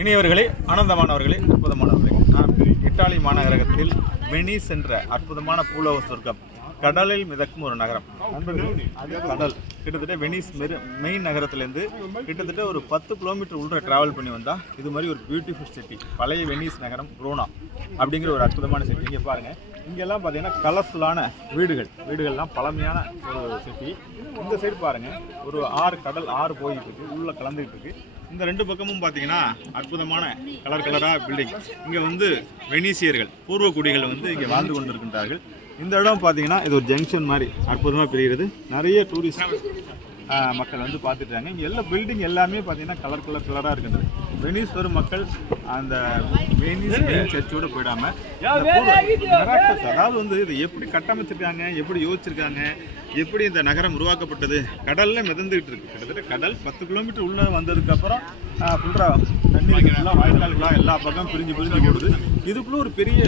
இனியவர்களே ஆனந்தமானவர்களே அற்புதமானவர்களே. நான் இத்தாலி மாநகரத்தில் வெனிஸ் என்ற அற்புதமான பூலோக சொர்க்கம் கடலில் மிதக்கும் ஒரு நகரம். கடல். கிட்டத்தட்ட வெனிஸ் மெரு மெயின் நகரத்துலேருந்து கிட்டத்தட்ட ஒரு பத்து கிலோமீட்டர் உள்ள டிராவல் பண்ணி வந்தால் இது மாதிரி ஒரு பியூட்டிஃபுல் சிட்டி பழைய வெனிஸ் நகரம் ரோனா அப்படிங்கிற ஒரு அற்புதமான சிட்டி இங்கே பாருங்கள் இங்கெல்லாம் பார்த்தீங்கன்னா கலர்ஃபுல்லான வீடுகள். வீடுகள்லாம் பழமையான ஒரு சிட்டி இந்த சைடு பாருங்கள் ஒரு ஆறு கடல் ஆறு போயிட்டு இருக்கு உள்ள கலந்துக்கிட்டு இருக்கு இந்த ரெண்டு பக்கமும் பார்த்தீங்கன்னா அற்புதமான கலர் கலராக பில்டிங் இங்கே வந்து வெனீசியர்கள் பூர்வ குடிகள் வந்து இங்கே வாழ்ந்து கொண்டிருக்கின்றார்கள். இந்த இடம் பார்த்தீங்கன்னா இது ஒரு ஜங்ஷன் மாதிரி அற்புதமாக பிரிகிறது. நிறைய டூரிஸ்ட் மக்கள் வந்து பார்த்துட்டாங்க. இங்கே எல்லா பில்டிங் எல்லாமே பார்த்தீங்கன்னா கலர் கலர் கலராக இருக்கின்றது. வெனிஸ் வரும் மக்கள் அந்த வெனிஸ் மெயின் சர்ச்சோட போயிடாம இந்த பூர்வ- Miraculous. அதாவது வந்து இது எப்படி கட்டமைச்சிருக்காங்க எப்படி யோசிச்சிருக்காங்க எப்படி இந்த நகரம் உருவாக்கப்பட்டது? கடல்ல மிதந்துகிட்டு இருக்கு. கிட்டத்தட்ட கடல் பத்து கிலோமீட்டர் உள்ள வந்ததுக்கு அப்புறம் ஃபுல்லா தண்ணி எல்லாம் வாய்க்கால்களாக எல்லா பக்கமும் பிரிஞ்சு பிரிஞ்சு போடுது இதுக்குள்ள ஒரு பெரிய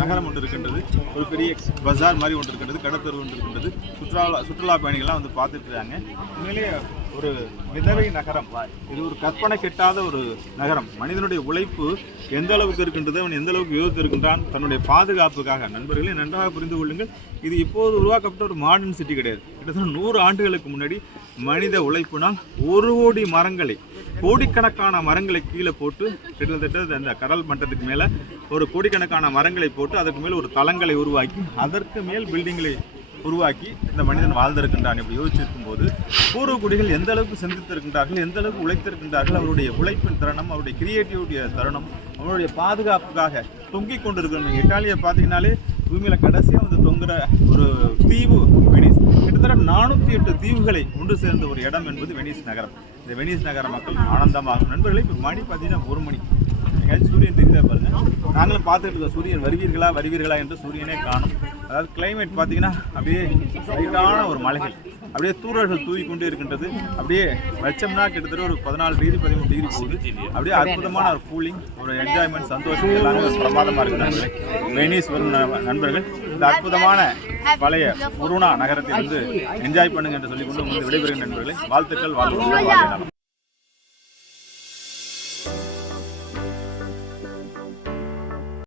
நகரம் ஒன்று இருக்கின்றது. ஒரு பெரிய பஜார் மாதிரி ஒன்று இருக்கின்றது கடத்தெரு ஒன்று இருக்கின்றது. சுற்றுலா சுற்றுலா பயணிகள்லாம் வந்து பார்த்துட்டு இருக்காங்க. உண்மையிலேயே ஒரு விதவை நகரம். இது ஒரு கற்பனை கெட்டாத ஒரு நகரம். மனிதனுடைய உழைப்பு எந்த அளவுக்கு இருக்கின்றது அவன் எந்த அளவுக்கு யோசித்து இருக்கின்றான் தன்னுடைய பாதுகாப்புக்காக. நண்பர்களே நன்றாக புரிந்து கொள்ளுங்கள். இது இப்போது உருவாக்கப்பட்ட ஒரு மாடர்ன் சிட்டி கிடையாது. கிட்டத்தட்ட நூறு ஆண்டுகளுக்கு முன்னாடி மனித உழைப்பினால் ஒரு கோடி மரங்களை கோடிக்கணக்கான மரங்களை கீழே போட்டு கிட்டத்தட்ட அந்த கடல் மட்டத்துக்கு மேலே ஒரு கோடிக்கணக்கான மரங்களை போட்டு அதற்கு மேல் ஒரு தளங்களை உருவாக்கி அதற்கு மேல் பில்டிங்களை உருவாக்கி இந்த மனிதன் வாழ்ந்திருக்கின்றான் இப்படி யோசிச்சிருக்கும் போது பூர்வக்குடிகள் எந்த அளவுக்கு சிந்தித்திருக்கின்றார்கள் எந்த அளவுக்கு உழைத்திருக்கின்றார்கள் அவருடைய உழைப்பின் தருணம் அவருடைய கிரியேட்டிவிட்டிய தருணம் அவருடைய பாதுகாப்புக்காக தொங்கிக் கொண்டிருக்கணும் இட்டாலியை பார்த்தீங்கன்னாலே பூமியில் கடைசியாக வந்து தொங்குற ஒரு தீவு வெனிஸ். கிட்டத்தட்ட நானூற்றி எட்டு தீவுகளை ஒன்று சேர்ந்த ஒரு இடம் என்பது வெனிஸ் நகரம். இந்த வெனிஸ் நகர மக்கள் ஆனந்தமாகும். நண்பர்களே இப்போ மணி பார்த்தீங்கன்னா ஒரு மணி. எங்கேயாச்சும் சூரியன் தெரியுதா பாருங்க? நாங்களும் பார்த்துட்டு இருந்தோம் சூரியன் வருவீர்களா வருவீர்களா என்று சூரியனே காணும். அதாவது கிளைமேட் பார்த்தீங்கன்னா அப்படியே லைட்டான ஒரு மலைகள். அப்படியே தூறல்கள் தூவி கொண்டே இருக்கின்றது. அப்படியே வச்சோம்னா கிட்டத்தட்ட ஒரு பதினாலு டிகிரி பதிமூணு டிகிரி போகுது. அப்படியே அற்புதமான ஒரு கூலிங் ஒரு என்ஜாய்மெண்ட் சந்தோஷம் எல்லாமே ஒரு பிரமாதமாக இருக்கு நண்பர்களே. வெனிஸ் வரும் நண்பர்கள் இந்த அற்புதமான பழைய உருணா நகரத்தை வந்து என்ஜாய் பண்ணுங்க என்று சொல்லிக்கொண்டு உங்களுக்கு விடைபெறுகின்ற நண்பர்களே. வாழ்த்துக்கள் வாழ்த்து